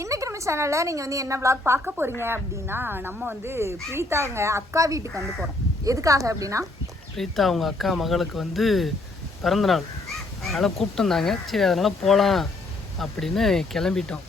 இன்னைக்கு நம்ம சேனல்ல நீங்க வந்து என்ன vlog பார்க்க போறீங்க அப்படின்னா நம்ம வந்து பிரீதாங்க அக்கா வீட்டுக்கு வந்து போறோம். எதுக்காக அப்படின்னா? பிரீத்தா அவங்க அக்கா மகளுக்கு வந்து பிறந்த நாள் அதனால் கூப்பிட்டுருந்தாங்க. சரி அதனால் போகலாம் அப்படின்னு கிளம்பிட்டோம்.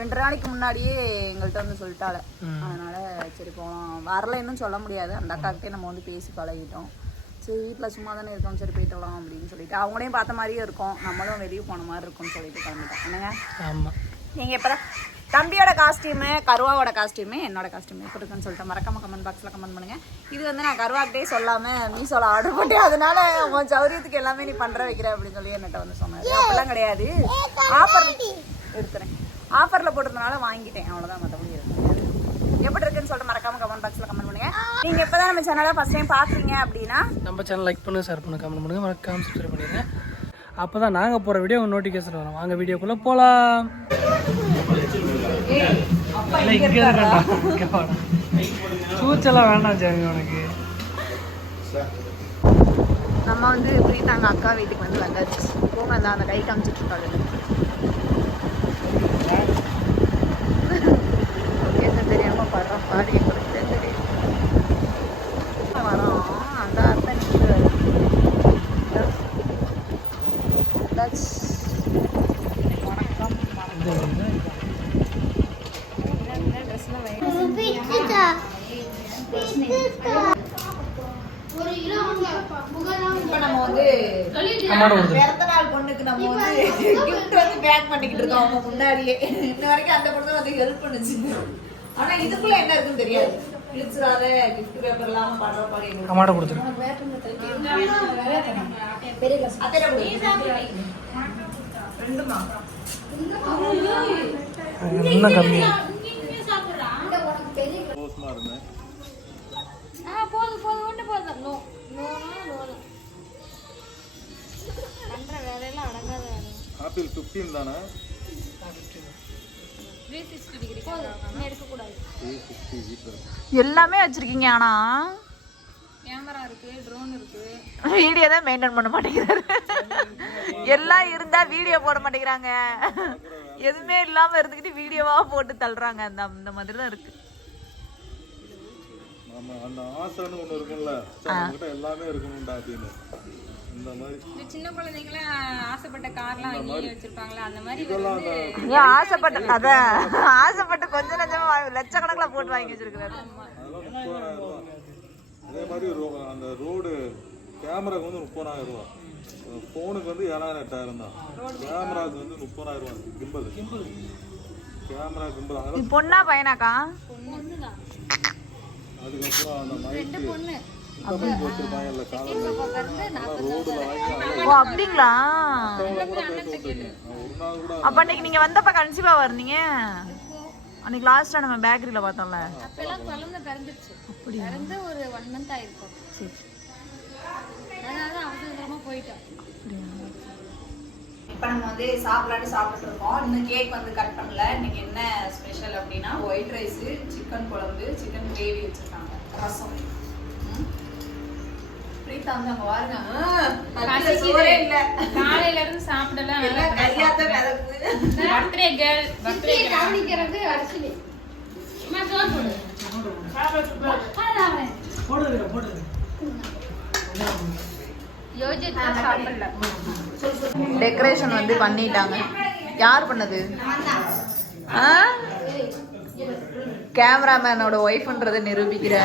ரெண்டு நாளைக்கு முன்னாடியே எங்கள்கிட்ட வந்து சொல்லிட்டால. அதனால சரி போகலாம் வரலைன்னு சொல்ல முடியாது. அந்த அக்காக்கிட்டே நம்ம வந்து பேசி பழகிட்டோம். சரி வீட்டில் சும்மா தானே இருக்கோம். சரி போயிட்டு வரலாம் அப்படின்னு சொல்லிட்டு. அவங்களையும் பார்த்த மாதிரியும் இருக்கும். நம்மளும் வெளியே போன மாதிரி இருக்கும்னு சொல்லிட்டு கிளம்பிட்டோம். என்னங்க? ஆமாம் நீங்கள் இப்போ தம்பியோட காஸ்டியூமு கருவாவோட காஸ்டியூமு என்னோட காஸ்டியூமு எப்படி இருக்குன்னு சொல்லிட்டு மறக்காம கமெண்ட் பாக்ஸில் கமெண்ட் பண்ணுங்க. இது வந்து நான் கருவாக்கிட்டே சொல்லாமல் மீஷோவில் ஆர்டர் போட்டேன் அதனால உன் சௌரியத்துக்கு எல்லாமே நீ பண்ணுற வைக்கிற அப்படின்னு சொல்லி என்கிட்ட வந்து சொன்னாரு. அப்படிலாம் கிடையாது. ஆஃபர் எடுத்துறேன். ஆஃபரில் போட்டதுனால வாங்கிட்டேன். அவ்வளோதான் மற்றபடி எதுவும் கிடையாது. எப்படி இருக்குன்னு சொல்லிட்டு மறக்காம கமெண்ட் பாக்ஸில் கமெண்ட் பண்ணுங்க. நீங்கள் இப்போ தான் நம்ம சேனலை ஃபஸ்ட் டைம் பார்க்குறீங்க அப்படின்னா நம்ம சேனல் லைக் பண்ணு ஷேர் பண்ணு கமெண்ட் பண்ணுங்க. மறக்காம சப்ஸ்கிரைப் பண்ணிடுங்க. அப்போ தான் நாங்கள் போகிற வீடியோ நோட்டிஃபிகேஷன் வரும். வாங்க வீடியோக்குள்ளே போகலாம் இங்கே இருக்கா சூச்செல்லாம் வேண்டாம் சாமி உனக்கு. நம்ம வந்து பிரீதாங்க அக்கா வீட்டுக்கு வந்து வந்தாச்சு. போங்க அந்த அந்த கை காமிச்சிட்டு இருக்காரு. என்ன தெரியாம படுற பாடி எங்களுக்கு தெரியும் வரோம் அந்த அத்தை நிற்கிறாரு வணக்கம் வணக்கம் ட்ரெஸ்லாம் வேணும் இப்போ நம்ம வந்து அம்மாட கொடுத்துரு பிறந்த நாள் பொண்ணுக்கு நம்ம வந்து gift வந்து பேக் பண்ணிக்கிட்டு இருக்கோம். அவங்க முன்னாடியே. இன்ன வரைக்கும் அந்த பொண்ணு தான் வந்து ஹெல்ப் பண்ணுச்சு. ஆனா இதுக்குள்ள என்ன இருக்குன்னு தெரியாது. கிழிச்சிடாத gift பேப்பர் இல்லாம படுற பாடி எங்களுக்கு. அம்மாட கொடுத்துரு. அத்தையில கொடு. ரெண்டுமா? இன்னும் கம்மி. த்ரீ சிக்ஸ்டி வீட்டில் எல்லாமே வச்சிருக்கீங்க ஆனா? கேமரா இருக்கு ட்ரோன் இருக்கு. வீடியோ தான் மெயின்டைன் பண்ண மாட்டேங்கிறாரு. எல்லாம் இருந்தா வீடியோ போட மாட்டேங்கிறாங்க. எதுவுமே இல்லாம இருந்துக்கிட்டு வீடியோவா போட்டு தள்ளுறாங்க. அந்த அந்த மாதிரி தான் இருக்கு. நம்ம அந்த ஆசைன்னு ஒன்று இருக்கும்ல. எல்லாமே இருக்கணும்டா அப்படின்னு. இந்த சின்ன குழந்தைங்களாம் ஆசைப்பட்ட கார்லாம் வாங்கி வச்சிருப்பாங்களா? அந்த மாதிரி ஏன் ஆசைப்பட்ட அதான் ஆசைப்பட்டு கொஞ்ச லட்சமா லட்சக்கணக்கில் போட்டு வாங்கி ரூபா. அதே மாதிரி ரோ- அந்த ரோடு கேமராக்கு வந்து முப்பதாயிரம் ரூபா. ஃபோனுக்கு வந்து ஏழாயிரம் எட்டாயிரம் தான். கேமராக்கு வந்து முப்பதாயிரம் ரூபா கிம்பல் கேமரா கிம்பல் அதெல்லாம் நீ பொண்ணா பையனாக்கா? அதுக்கப்புறம் அந்த மைக்கு. ஓ அப்படிங்களா? அப்ப அன்னைக்கு நீங்க வந்தப்ப கன்சீவா வரீங்க அன்னைக்கு லாஸ்டா நம்ம பேக்கரியில பார்த்தோம்ல. அப்பெல்லாம் குழந்தை பிறந்துருச்சு. பிறந்து ஒரு ஒன் மந்த் ஆயிருக்கும். அதனால தான் அவசரமா போயிட்டோம். இப்போ நம்ம வந்து சாப்பிடலான்னு சாப்பிட்டு இருக்கோம். இன்னும் கேக் வந்து கட் பண்ணல. இன்னைக்கு என்ன ஸ்பெஷல் அப்படின்னா ஒயிட் ரைஸ் சிக்கன் குழம்பு சிக்கன் கிரேவி வச்சிருக்காங்க. ரசம். வந்து அங்க பாருங்க காலையில இருந்து சாப்பிடலாம் பர்த்டே கேர்ள் பர்த்டே கவனிக்கிறது டெக்கரேஷன் வந்து பண்ணிட்டாங்க. யார் பண்ணது? ஆ? கேமராமேனோட ஒய்ஃப்ன்றதை நிரூபிக்கிற.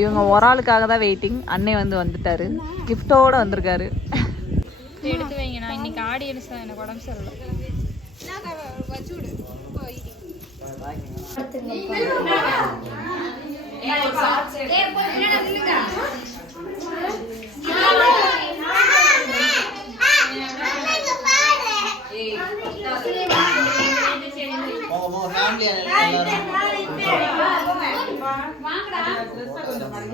இவங்க ஒரு ஆளுக்காக தான் வெயிட்டிங் அண்ணே வந்து வந்துட்டாரு. கிஃப்டோட வந்திருக்காரு. எடுத்து வைங்க நான் இன்னைக்கு ஆடியன்ஸ் தான் எனக்கு உடம்பு சரியில்லை.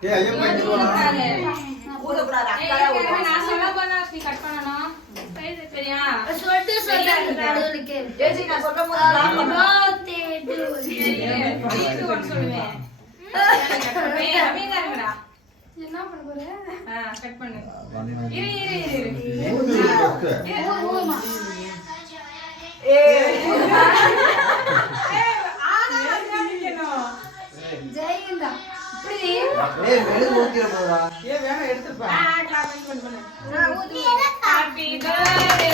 ஏய் ஐயப்பா இங்க வா. ஊதக்கூடாது ஏய், அக்கா ஏற்கனவே நான் சொல்ல போனா நீ கட் பண்ணணும். சொல்லிட்டு ஏஜி நான் சொல்லும் போது சொல்லுவேன். இருங்கடா. என்ன பண்ண போற? கட் பண்ணு. இரு இரு இரு இரு ஊது ஃபர்ஸ்ட். ஜெயந்தா இப்படி ஏய் மெழுகு ஊத்திர போறா ஹாப்பி பர்த்டே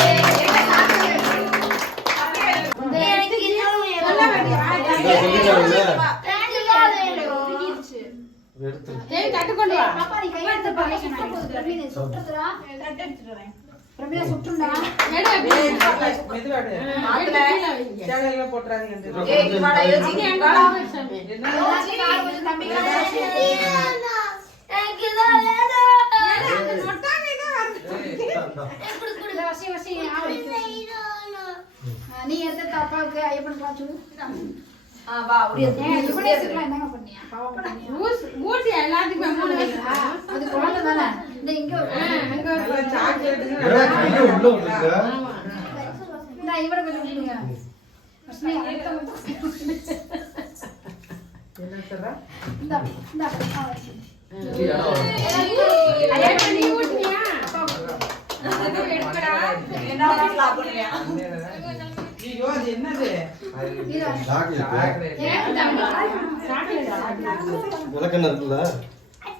எனக்கு இன்னும் சொல்ல வேண்டிய. உருகிடுச்சு. எடுத்து ஏய் கட்டு கொண்டு வா பாப்பா, நீ கையை எடுத்து பாரு. சுட்ட போகுது, பிரமீனே, சுட்டுதுடா. வைக்கும். ஆ, நீ எடுத்த அப்பாவுக்கு ஐயப்பன் பாச்சு எல்லாத்துக்குமே மூணு வயசு. அது குழந்தை தானே? இந்த இங்க என்னது அங்க ஒரு இருக்குல்ல?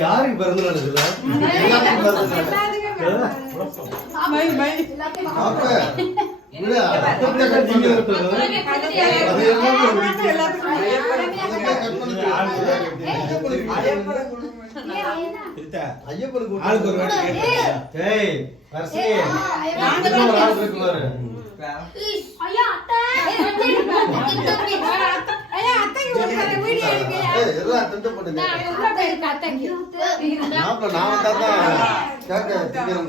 யாருக்கு பிறந்த நாள் இதுல பிறந்த நாள் ஆளுக்கு ஒரு வாட்டி ஏய் வரிசை நாங்க ஒரு ஆள் இருக்கு பாரு ஐயா, அத்தை. ஏய், வந்து இருப்பா. ஐயா அத்தைக்கு ஒரு தடவை வீடியோ எடுக்க ஏய் எல்லாம் திட்ட பண்ணுங்க உள்ள போயிருக்கு நான்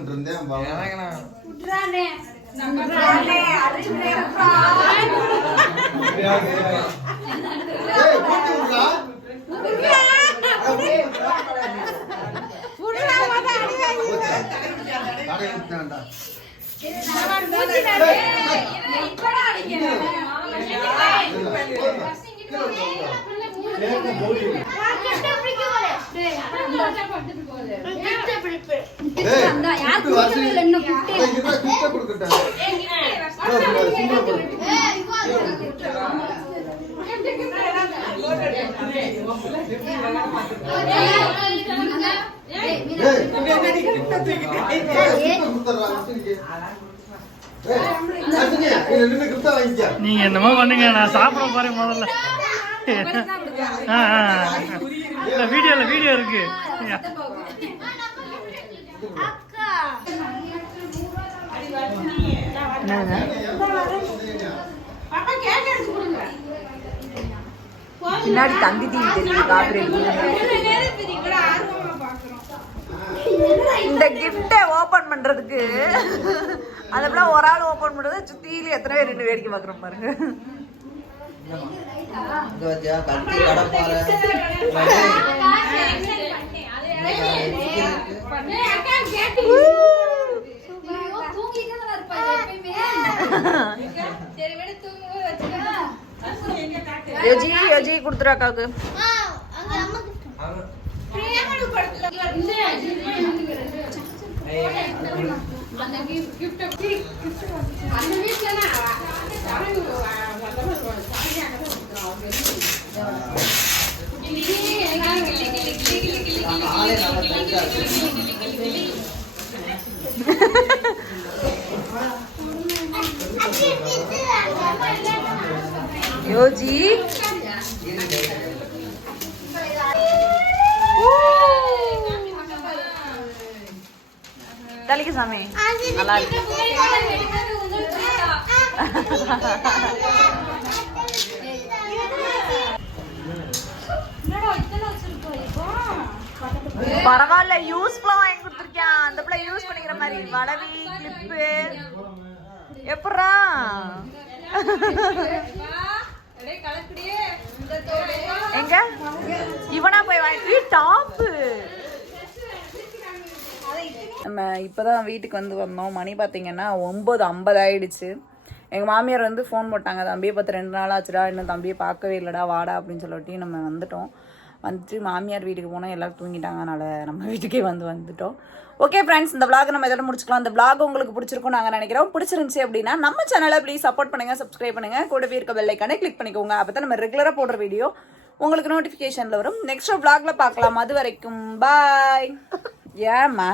இருந்தேன் பாவம். விட்டுறானே. வாடா, இப்படா நீங்க என்னமோ பண்ணுங்க நான் சாப்பிட போறேன் முதல்ல ஆ, ஆ, ஆ. இல்ல வீடியோல வீடியோ இருக்கு. பின்னாடி தந்தி தீ தெரியுது இந்த கிஃப்டை ஓபன் பண்றதுக்கு. அதெல்லாம் ஒரு ஆள் ஓபன் பண்றது சுத்தியில எத்தனை பேர் ரெண்டு வேடிக்கை பாக்குறோம் பாருங்க கட்டி கடப்பாரு யோஜி யோஜி கொடுத்துறாக்காக்கு அந்த கிஃப்ட் அந்த கிஃப்ட் நல்லா டைட்டா இருக்கு யோஜி தலைக்கு சாமி நல்லா இருக்கு பரவாயில்ல யூஸ்ஃபுல்லா வாங்கி கொடுத்துருக்கேன் அந்த பிள்ளை யூஸ் பண்ணிக்கிற மாதிரி. வளவி கிளிப்பு எப்படா எங்க? இவனா போய் வாங்கி டாப்பு. நம்ம இப்போதான் வீட்டுக்கு வந்து வந்தோம். மணி பார்த்தீங்கன்னா ஒம்பது ஐம்பது ஆயிடுச்சு. எங்கள் மாமியார் வந்து ஃபோன் போட்டாங்க தம்பியை பார்த்து ரெண்டு நாள் ஆச்சுடா இன்னும் தம்பியை பார்க்கவே இல்லைடா வாடா அப்படின்னு சொல்லிட்டு நம்ம வந்துட்டோம். வந்துட்டு மாமியார் வீட்டுக்கு போனால் எல்லோரும் தூங்கிட்டாங்க. அதனால் நம்ம வீட்டுக்கே வந்து வந்துட்டோம். ஓகே ஃப்ரெண்ட்ஸ் இந்த விளாக் நம்ம இதோட முடிச்சுக்கலாம். இந்த விளாக் உங்களுக்கு பிடிச்சிருக்கும் நாங்கள் நினைக்கிறோம். பிடிச்சிருந்துச்சி அப்படின்னா நம்ம சேனலை ப்ளீஸ் சப்போர்ட் பண்ணுங்கள் சப்ஸ்கிரைப் பண்ணுங்கள் கூடவே இருக்க பெல்லைக்கானே கிளிக் பண்ணிக்கோங்க. அப்போ தான் நம்ம ரெகுலராக போடுற வீடியோ உங்களுக்கு நோட்டிஃபிகேஷனில் வரும். நெக்ஸ்ட் விளாகில் பார்க்கலாம். அது வரைக்கும் பாய் ஏம்மா